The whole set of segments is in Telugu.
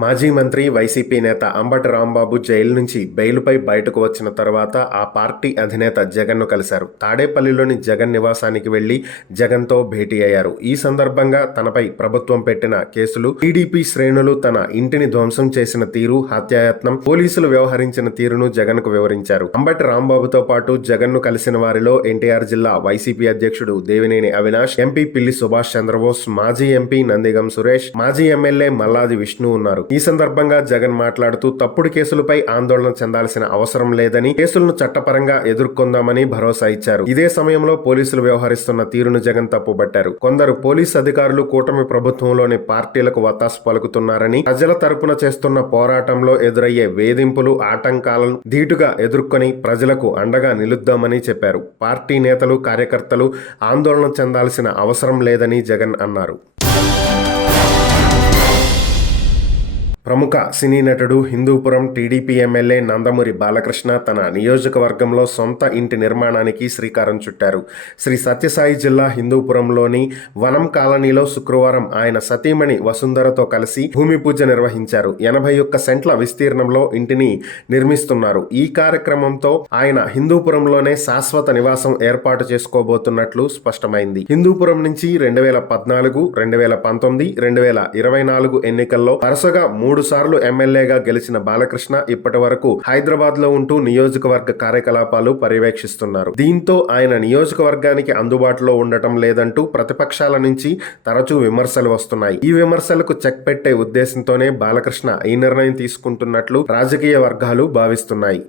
మాజీ మంత్రి వైసీపీ నేత అంబటి రాంబాబు జైలు నుంచి బెయిలుపై బయటకు వచ్చిన తర్వాత ఆ పార్టీ అధినేత జగన్ను కలిశారు. తాడేపల్లిలోని జగన్ నివాసానికి వెళ్లి జగన్తో భేటీ అయ్యారు. ఈ సందర్భంగా తనపై ప్రభుత్వం పెట్టిన కేసులు, టీడీపీ శ్రేణులు తన ఇంటిని ధ్వంసం చేసిన తీరు, హత్యాయత్నం, పోలీసులు వ్యవహరించిన తీరును జగన్కు వివరించారు. అంబటి రాంబాబుతో పాటు జగన్ను కలిసిన వారిలో ఎన్టీఆర్ జిల్లా వైసీపీ అధ్యక్షుడు దేవినేని అవినాష్, ఎంపీ పిల్లి సుభాష్ చంద్రబోస్, మాజీ ఎంపీ నందిగం సురేష్, మాజీ ఎమ్మెల్యే మల్లాది విష్ణు ఉన్నారు. ఈ సందర్భంగా జగన్ మాట్లాడుతూ తప్పుడు కేసులపై ఆందోళన చెందాల్సిన అవసరం లేదని, కేసులను చట్టపరంగా ఎదుర్కొందామని భరోసా ఇచ్చారు. ఇదే సమయంలో పోలీసులు వ్యవహరిస్తున్న తీరును జగన్ తప్పుబట్టారు. కొందరు పోలీస్ అధికారులు కూటమి ప్రభుత్వంలోని పార్టీలకు వత్తాసు పలుకుతున్నారని, ప్రజల తరపున చేస్తున్న పోరాటంలో ఎదురయ్యే వేధింపులు, ఆటంకాలను ధీటుగా ఎదుర్కొని ప్రజలకు అండగా నిలుద్దామని చెప్పారు. పార్టీ నేతలు, కార్యకర్తలు ఆందోళన చెందాల్సిన అవసరం లేదని జగన్ అన్నారు. ప్రముఖ సినీ నటుడు, హిందూపురం టీడీపీ ఎమ్మెల్యే నందమూరి బాలకృష్ణ తన నియోజకవర్గంలో సొంత ఇంటి నిర్మాణానికి శ్రీకారం చుట్టారు. శ్రీ సత్యసాయి జిల్లా హిందూపురంలోని వనం కాలనీలో శుక్రవారం ఆయన సతీమణి వసుంధరతో కలిసి భూమి పూజ నిర్వహించారు. 81 సెంట్ల విస్తీర్ణంలో ఇంటిని నిర్మిస్తున్నారు. ఈ కార్యక్రమంతో ఆయన హిందూపురంలోనే శాశ్వత నివాసం ఏర్పాటు చేసుకోబోతున్నట్లు స్పష్టమైంది. హిందూపురం నుంచి 2014, 2019, 2024 ఎన్నికల్లో వరుసగా 3 సార్లు ఎమ్మెల్యేగా గెలిచిన బాలకృష్ణ ఇప్పటి వరకు హైదరాబాద్ లో ఉంటూ నియోజకవర్గ కార్యకలాపాలు పర్యవేక్షిస్తున్నారు. దీంతో ఆయన నియోజకవర్గానికి అందుబాటులో ఉండటం లేదంటూ ప్రతిపక్షాల నుంచి తరచూ విమర్శలు వస్తున్నాయి. ఈ విమర్శలకు చెక్ పెట్టే ఉద్దేశంతోనే బాలకృష్ణ ఈ నిర్ణయం తీసుకుంటున్నట్లు రాజకీయ వర్గాలు భావిస్తున్నాయి.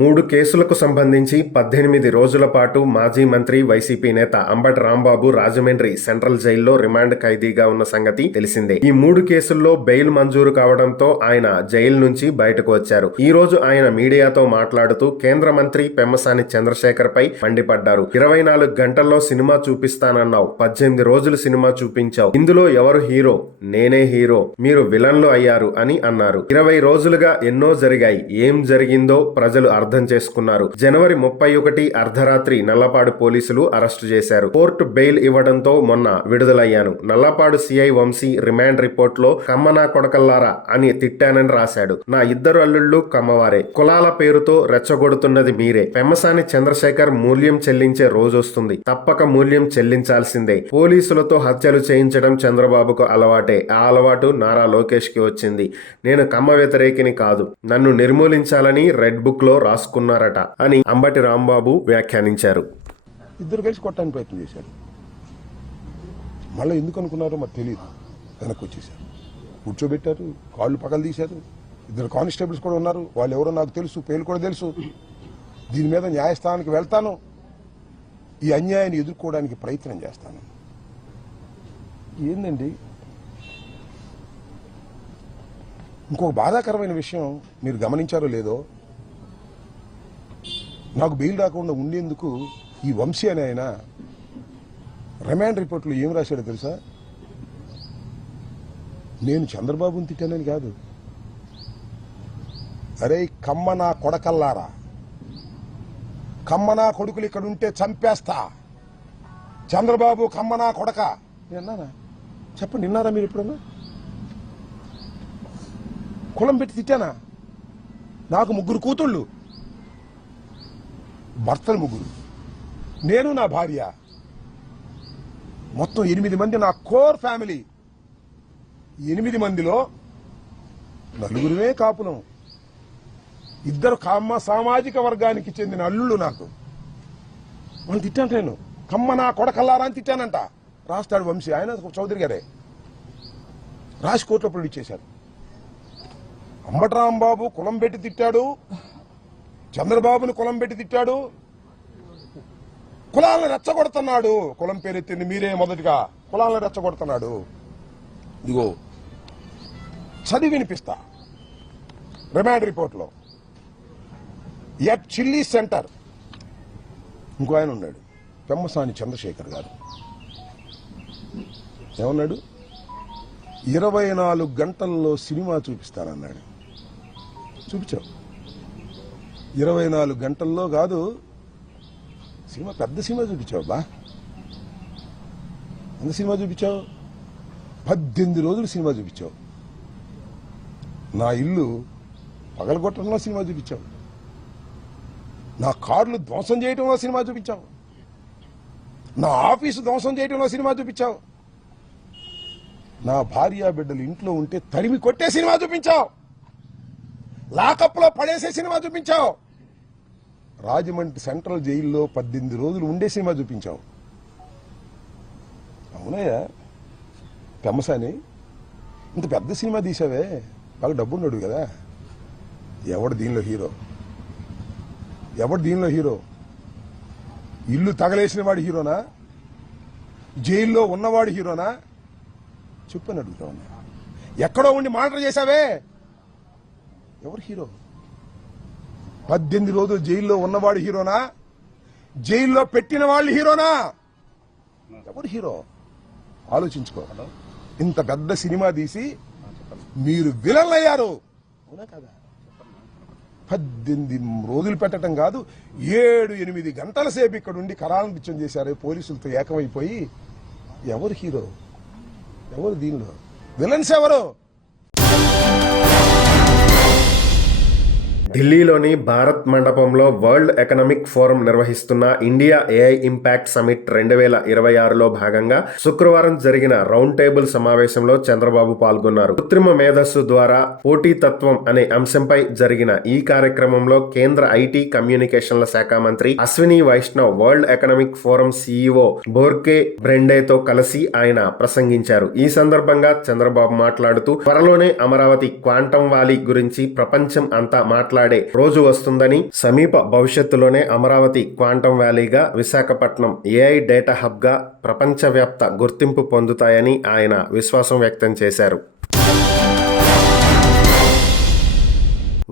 3 కేసులకు సంబంధించి 18 రోజుల పాటు మాజీ మంత్రి, వైసీపీ నేత అంబటి రాంబాబు రాజమండ్రి సెంట్రల్ జైల్లో రిమాండ్ ఖైదీగా ఉన్న సంగతి తెలిసిందే. ఈ 3 కేసుల్లో బెయిల్ మంజూరు కావడంతో ఆయన జైలు నుంచి బయటకు వచ్చారు. ఈ రోజు ఆయన మీడియాతో మాట్లాడుతూ కేంద్ర మంత్రి పెమ్మసాని చంద్రశేఖర్ పై మండిపడ్డారు. 24 గంటల్లో సినిమా చూపిస్తానన్నావు, 18 రోజులు సినిమా చూపించావు, ఇందులో ఎవరు హీరో? నేనే హీరో, మీరు విలన్లు అయ్యారు అని అన్నారు. 20 రోజులుగా ఎన్నో జరిగాయి, ఏం జరిగిందో ప్రజలు అర్థం చేసుకున్నారు. జనవరి 31 అర్ధరాత్రి నల్లపాడు పోలీసులు అరెస్టు చేశారు. కోర్టు బెయిల్ ఇవ్వడంతో మొన్న విడుదలయ్యాను. Nallapadu CI Vamshi remand report లో కమ్మనా కొడకల్లారా అని తిట్టానని రాశాడు. నా 2 అల్లుళ్ళు కమ్మవారే. కులాల పేరుతో రెచ్చగొడుతున్నది మీరే. పెమ్మసాని చంద్రశేఖర్ మూల్యం చెల్లించే రోజొస్తుంది, తప్పక మూల్యం చెల్లించాల్సిందే. పోలీసులతో హత్యలు చేయించడం చంద్రబాబుకు అలవాటే. ఆ అలవాటు నారా లోకేష్ కి వచ్చింది. నేను కమ్మ వ్యతిరేకిని కాదు, నన్ను నిర్మూలించాలని రెడ్ బుక్ లో రాసుకున్నారట అని అంబటి రాంబాబు వ్యాఖ్యానించారు. ఇద్దరు కలిసి కొట్టడానికి ప్రయత్నం చేశారు. మళ్ళీ ఎందుకు అనుకున్నారో మాకు తెలియదు. వెనక్కి వచ్చేసారు, కూర్చోబెట్టారు, కాళ్ళు పగలు తీశారు. 2 కానిస్టేబుల్స్ కూడా ఉన్నారు. వాళ్ళు ఎవరో నాకు తెలుసు, పేర్లు కూడా తెలుసు. దీని మీద న్యాయస్థానానికి వెళ్తాను, ఈ అన్యాయాన్ని ఎదుర్కోవడానికి ప్రయత్నం చేస్తాను. ఏందండి, ఇంకొక బాధాకరమైన విషయం మీరు గమనించారో లేదో, నాకు బెయిల్ రాకుండా ఉండేందుకు ఈ వంశీ అనే ఆయన రిమాండ్ రిపోర్ట్లో ఏం రాశాడో తెలుసా? నేను చంద్రబాబుని తిట్టానని కాదు, అరే కమ్మనా కొడకల్లారా, కమ్మనా కొడుకులు ఇక్కడ ఉంటే చంపేస్తా, చంద్రబాబు కమ్మనా కొడక అన్నానా? చెప్పండి, విన్నారా మీరు ఎప్పుడన్నా? కులం పెట్టి తిట్టానా? నాకు 3 కూతుళ్ళు, భర్తలు 3, నేను నా భార్య, మొత్తం 8 మంది నా కోర్ ఫ్యామిలీ. 8 మందిలో 4 కాపులం, 2 కమ్మ సామాజిక వర్గానికి చెందిన అల్లుళ్ళు నాకు. వాళ్ళు తిట్టాను, నేను కమ్మ నా కొడకల్లారా అని తిట్టానంట. రాస్తాడు వంశీ, ఆయన చౌదరి గారే రాసి కోర్టులో ప్రొడ్యూస్ చేశారు. అంబటి రాంబాబు కులం పెట్టి తిట్టాడు, చంద్రబాబుని కులం పెట్టి తిట్టాడు, కులాలను రెచ్చగొడుతున్నాడు. కులం పేరెత్తింది మీరే మొదటిగా, కులాలను రెచ్చగొడుతున్నాడు. ఇదిగో చదివి వినిపిస్తా. రిమాండ్ రిపోర్ట్లో ఎట్ చిల్లీ సెంటర్ ఇంకో ఆయన ఉన్నాడు, పెమ్మసాని చంద్రశేఖర్ గారు. ఏమన్నాడు? 24 గంటల్లో సినిమా చూపిస్తానన్నాడు. చూపించావు. 24 గంటల్లో కాదు, సినిమా పెద్ద సినిమా చూపించావు బా. ఎంత సినిమా చూపించావు? 18 రోజులు సినిమా చూపించావు. నా ఇల్లు పగలగొట్టడంలో సినిమా చూపించావు. నా కార్లు ధ్వంసం చేయడంలో సినిమా చూపించావు. నా ఆఫీసు ధ్వంసం చేయడంలో సినిమా చూపించావు. నా భార్య బిడ్డలు ఇంట్లో ఉంటే తరిమి కొట్టే సినిమా చూపించావు. లాకప్లో పడేసే సినిమా చూపించావు. రాజమండ్రి సెంట్రల్ జైల్లో 18 రోజులు ఉండే సినిమా చూపించావు. అవునయ్యా పెమ్మసాని, ఇంత పెద్ద సినిమా తీసావే, బాగా డబ్బున్నాడు కదా. ఎవడు దీనిలో హీరో? ఎవడు దీనిలో హీరో? ఇల్లు తగలేసిన వాడు హీరోనా? జైల్లో ఉన్నవాడు హీరోనా? చెప్పని అడుగుతా ఉన్నా. ఎక్కడో ఉండి మానిటర్ చేశావే, ఎవరు హీరో? 18 రోజులు జైల్లో ఉన్నవాడు హీరోనా? జైల్లో పెట్టిన వాళ్ళు హీరోనా? ఎవరు హీరో? ఆలోచించుకో. ఇంత పెద్ద సినిమా తీసి మీరు విలన్లు అయ్యారు, అవునా కదా? 18 రోజులు పెట్టడం కాదు, 7-8 గంటల సేపు ఇక్కడ ఉండి కరాల నృత్యం చేశారు పోలీసులతో ఏకమైపోయి. ఎవరు హీరో? ఎవరు దీనిలో విలన్స్? ఎవరు? ఢిల్లీలోని భారత్ మండపంలో వరల్డ్ ఎకనామిక్ ఫోరం నిర్వహిస్తున్న ఇండియా ఏఐ ఇంపాక్ట్ సమిట్ 2026లో భాగంగా శుక్రవారం జరిగిన రౌండ్ టేబుల్ సమావేశంలో చంద్రబాబు పాల్గొన్నారు. కృత్రిమ మేధస్సు ద్వారా పోటీతత్వం అనే అంశంపై జరిగిన ఈ కార్యక్రమంలో కేంద్ర ఐటీ కమ్యూనికేషన్ల శాఖ మంత్రి Ashwini Vaishnaw, World Economic Forum CEO Borge బ్రెండేతో కలిసి ఆయన ప్రసంగించారు. ఈ సందర్భంగా చంద్రబాబు మాట్లాడుతూ, త్వరలోనే అమరావతి క్వాంటం వాలీ గురించి ప్రపంచం అంతా మాట్లాడే రోజు వస్తుందని, సమీప భవిష్యత్తులోనే అమరావతి క్వాంటం వ్యాలీగా, విశాఖపట్నం ఏఐ డేటా హబ్ గా ప్రపంచవ్యాప్త గుర్తింపు పొందుతాయని ఆయన విశ్వాసం వ్యక్తం చేశారు.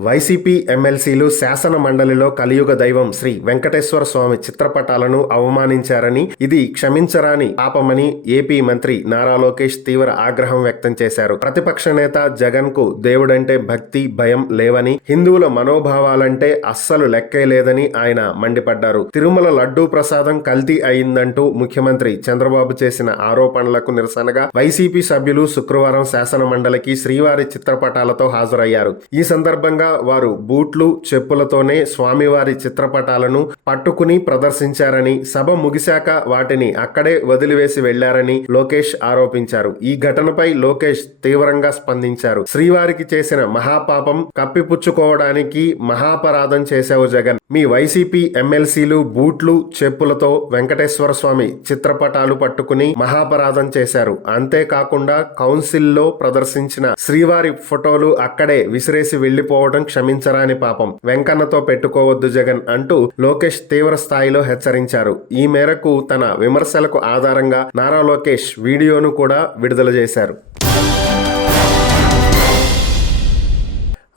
వైసీపీ ఎమ్మెల్సీలు శాసన మండలిలో కలియుగ దైవం శ్రీ వెంకటేశ్వర స్వామి చిత్రపటాలను అవమానించారని, ఇది క్షమించరాని పాపమని ఏపీ మంత్రి నారా లోకేష్ తీవ్ర ఆగ్రహం వ్యక్తం చేశారు. ప్రతిపక్ష నేత జగన్ కు దేవుడంటే భక్తి భయం లేవని, హిందువుల మనోభావాలంటే అస్సలు లెక్కే లేదని ఆయన మండిపడ్డారు. తిరుమల లడ్డూ ప్రసాదం కల్తీ అయిందంటూ ముఖ్యమంత్రి చంద్రబాబు చేసిన ఆరోపణలకు నిరసనగా వైసీపీ సభ్యులు శుక్రవారం శాసన మండలికి శ్రీవారి చిత్రపటాలతో హాజరయ్యారు. ఈ సందర్భంగా వారు బూట్లు చెప్పులతోనే స్వామివారి చిత్రపటాలను పట్టుకుని ప్రదర్శించారని, సభ ముగిశాక వాటిని అక్కడే వదిలివేసి వెళ్లారని లోకేష్ ఆరోపించారు. ఈ ఘటనపై లోకేష్ తీవ్రంగా స్పందించారు. శ్రీవారికి చేసిన మహాపాపం కప్పిపుచ్చుకోవడానికి మహాపరాధం చేశావు జగన్. మీ వైసీపీ ఎమ్మెల్సీలు బూట్లు చెప్పులతో వెంకటేశ్వర స్వామి చిత్రపటాలు పట్టుకుని మహాపరాధం చేశారు. అంతేకాకుండా కౌన్సిల్లో ప్రదర్శించిన శ్రీవారి ఫోటోలు అక్కడే విసిరేసి వెళ్లిపోవడం క్షమించరాని పాపం. వెంకన్నతో పెట్టుకోవద్దు జగన్ అంటూ లోకేష్ తీవ్ర స్థాయిలో హెచ్చరించారు. ఈ మేరకు తన విమర్శలకు ఆధారంగా నారా లోకేష్ వీడియోను కూడా విడుదల చేశారు.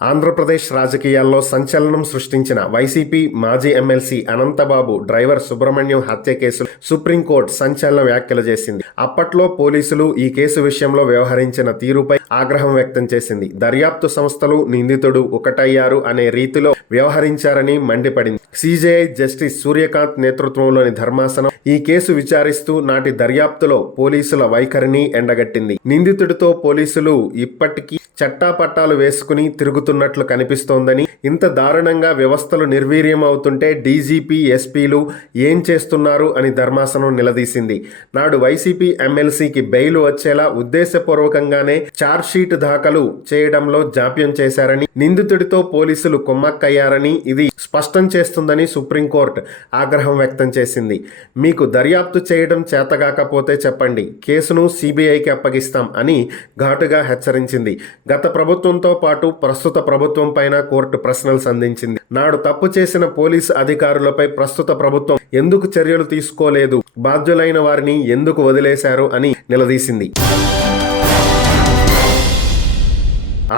ఆంధ్రప్రదేశ్ రాజకీయాల్లో సంచలనం సృష్టించిన వైసీపీ మాజీ ఎమ్మెల్సీ అనంతబాబు డ్రైవర్ సుబ్రహ్మణ్యం హత్య కేసులో సుప్రీంకోర్టు సంచలన వ్యాఖ్యలు చేసింది. అప్పట్లో పోలీసులు ఈ కేసు విషయంలో వ్యవహరించిన తీరుపై ఆగ్రహం వ్యక్తం చేసింది. దర్యాప్తు సంస్థలు నిందితుడు ఒకటయ్యారు అనే రీతిలో వ్యవహరించారని మండిపడింది. సిజేఐ జస్టిస్ సూర్యకాంత్ నేతృత్వంలోని ధర్మాసనం ఈ కేసు విచారిస్తూ నాటి దర్యాప్తులో పోలీసుల వైఖరిని ఎండగట్టింది. నిందితుడితో పోలీసులు ఇప్పటికీ చట్టాపట్టాలు వేసుకుని తిరుగుతున్నట్లు కనిపిస్తోందని, ఇంత దారుణంగా వ్యవస్థలు నిర్వీర్యం అవుతుంటే డీజీపీ ఎస్పీలు ఏం చేస్తున్నారు అని ధర్మాసనం నిలదీసింది. నాడు వైసీపీ ఎమ్మెల్సీకి బెయిల్ వచ్చేలా ఉద్దేశపూర్వకంగానే ఛార్జ్షీట్ దాఖలు చేయడంలో జాప్యం చేశారని, నిందితుడితో పోలీసులు కుమ్మక్కయ్యారని ఇది స్పష్టం చేస్తుందని సుప్రీంకోర్టు ఆగ్రహం వ్యక్తం చేసింది. మీకు దర్యాప్తు చేయడం చేతగాకపోతే చెప్పండి, కేసును సిబిఐకి అప్పగిస్తాం అని ఘాటుగా హెచ్చరించింది. గత ప్రభుత్వంతో పాటు ప్రస్తుత ప్రభుత్వం పైన కోర్టు ప్రశ్నలు సంధించింది. నాడు తప్పు చేసిన పోలీసు అధికారులపై ప్రస్తుత ప్రభుత్వం ఎందుకు చర్యలు తీసుకోలేదు, బాధ్యులైన వారిని ఎందుకు వదిలేశారు అని నిలదీసింది.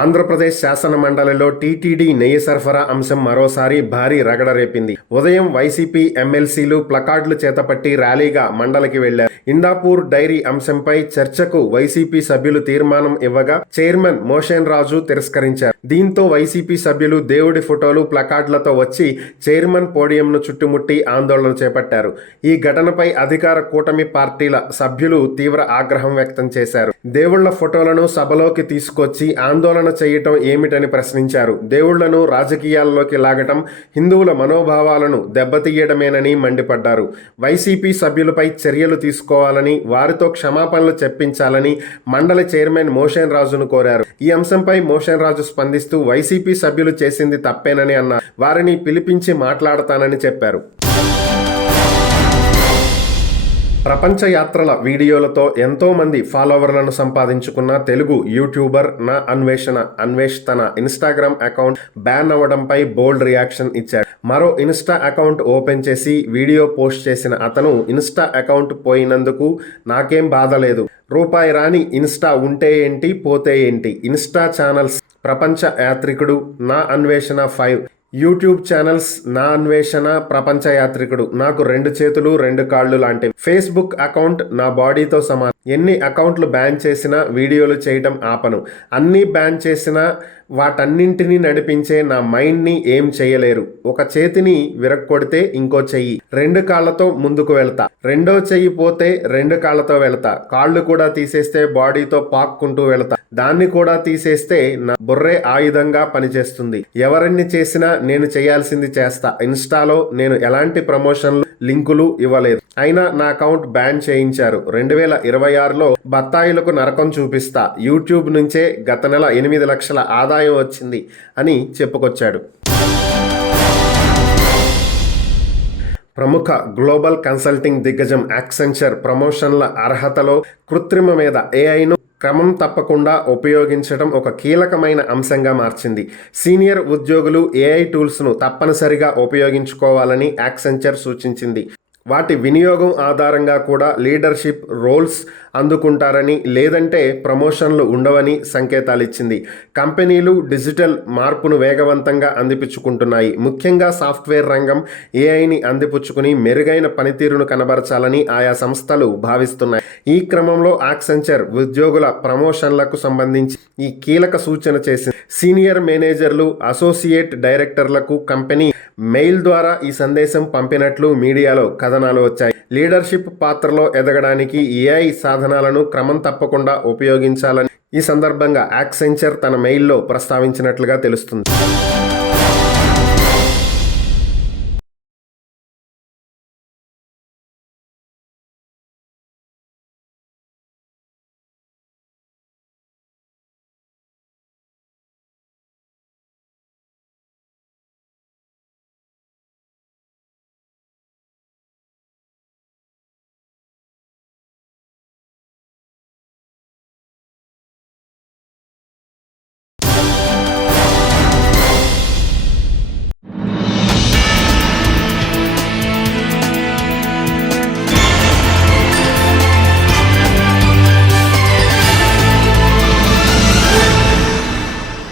ఆంధ్రప్రదేశ్ శాసన మండలిలో టీటీడీ నెయ్యి సరఫరా అంశం మరోసారి భారీ రగడ రేపింది. ఉదయం వైసీపీ ఎమ్మెల్సీలు ప్లకార్డులు చేతపట్టి ర్యాలీగా మండలికి వెళ్లారు. ఇండాపూర్ డైరీ అంశంపై చర్చకు వైసీపీ సభ్యులు తీర్మానం ఇవ్వగా చైర్మన్ మోషన్ రాజు తిరస్కరించారు. దీంతో వైసీపీ సభ్యులు దేవుడి ఫోటోలు ప్లకార్డులతో వచ్చి చైర్మన్ పోడియంను చుట్టుముట్టి ఆందోళన చేపట్టారు. ఈ ఘటనపై అధికార కూటమి పార్టీల సభ్యులు తీవ్ర ఆగ్రహం వ్యక్తం చేశారు. దేవుళ్ల ఫోటోలను సభలోకి తీసుకొచ్చి ఆందోళన చేయటం ఏమిటని ప్రశ్నించారు. దేవుళ్లను రాజకీయాల్లోకి లాగటం హిందువుల మనోభావాలను దెబ్బతీయడమేనని మండిపడ్డారు. వైసీపీ సభ్యులపై చర్యలు తీసుకోవాలని, వారితో క్షమాపణలు చెప్పించాలని మండలి చైర్మన్ మోషన్ రాజును కోరారు. ఈ అంశంపై మోషన్ రాజు స్పందిస్తూ వైసీపీ సభ్యులు చేసింది తప్పేనని అన్నారు. వారిని పిలిపించి మాట్లాడతానని చెప్పారు. ప్రపంచ యాత్రల వీడియోలతో ఎంతో మంది ఫాలోవర్లను సంపాదించుకున్న తెలుగు యూట్యూబర్ నా అన్వేష్ తన ఇన్స్టాగ్రామ్ అకౌంట్ బ్యాన్ అవ్వడంపై బోల్డ్ రియాక్షన్ ఇచ్చాడు. మరో ఇన్స్టా అకౌంట్ ఓపెన్ చేసి వీడియో పోస్ట్ చేసిన అతను ఇన్స్టా అకౌంట్ పోయినందుకు నాకేం బాధ లేదు, రూపాయి రాని ఇన్స్టా ఉంటే ఏంటి పోతే ఏంటి, ఇన్స్టా ఛానల్స్ ప్రపంచ యాత్రికుడు నా అన్వేషణ 5, యూట్యూబ్ ఛానల్స్ నా అన్వేషణ ప్రపంచ యాత్రికుడు నాకు 2 చేతులు 2 కాళ్ళు లాంటివి, ఫేస్బుక్ అకౌంట్ నా బాడీతో సమానం, ఎన్ని అకౌంట్లు బ్యాన్ చేసినా వీడియోలు చేయడం ఆపను, అన్నీ బ్యాన్ చేసినా వాటన్నింటినీ నడిపించే నా మైండ్ని ఏం చేయలేరు, ఒక చేతిని విరక్కొడితే ఇంకో చెయ్యి, 2 కాళ్ళతో ముందుకు వెళ్తా, రెండో చెయ్యి పోతే 2 కాళ్ళతో వెళ్తా, కాళ్ళు కూడా తీసేస్తే బాడీతో పాక్కుంటూ వెళ్తా, దాన్ని కూడా తీసేస్తే నా బుర్రే ఆయుధంగా పనిచేస్తుంది, ఎవరన్ని చేసినా నేను చేయాల్సింది చేస్తా, ఇన్స్టాలో నేను ఎలాంటి ప్రమోషన్లు లింకులు ఇవ్వలేదు, అయినా నా అకౌంట్ బ్యాన్ చేయించారు, 2026లో బత్తాయిలకు నరకం చూపిస్తా, యూట్యూబ్ నుంచే గత నెల 8 లక్షల ఆదాయం వచ్చింది అని చెప్పుకొచ్చాడు. ప్రముఖ గ్లోబల్ కన్సల్టింగ్ దిగ్గజం యాక్సెంచర్ ప్రమోషన్ల అర్హతలో కృత్రిమ మీద ఏఐను క్రమం తప్పకుండా ఉపయోగించడం ఒక కీలకమైన అంశంగా మార్చింది. సీనియర్ ఉద్యోగులు ఏఐ టూల్స్ను తప్పనిసరిగా ఉపయోగించుకోవాలని యాక్సెంచర్ సూచించింది. వాటి వినియోగం ఆధారంగా కూడా లీడర్షిప్ రోల్స్ అందుకుంటారని, లేదంటే ప్రమోషన్లు ఉండవని సంకేతాలు ఇచ్చింది. కంపెనీలు డిజిటల్ మార్పును వేగవంతంగా అందిపుచ్చుకుంటున్నాయి. ముఖ్యంగా సాఫ్ట్వేర్ రంగం ఏఐని అందిపుచ్చుకుని మెరుగైన పనితీరును కనబరచాలని ఆయా సంస్థలు భావిస్తున్నాయి. ఈ క్రమంలో యాక్సెంచర్ ఉద్యోగుల ప్రమోషన్లకు సంబంధించి ఈ కీలక సూచన చేసింది. సీనియర్ మేనేజర్లు, అసోసియేట్ డైరెక్టర్లకు కంపెనీ మెయిల్ ద్వారా ఈ సందేశం పంపినట్లు మీడియాలో కథనాలు వచ్చాయి. లీడర్షిప్ పాత్రలో ఎదగడానికి ఏఐ సాధనాలను క్రమం తప్పకుండా ఉపయోగించాలని ఈ సందర్భంగా యాక్సెంచర్ తన మెయిల్లో ప్రస్తావించినట్లుగా తెలుస్తుంది.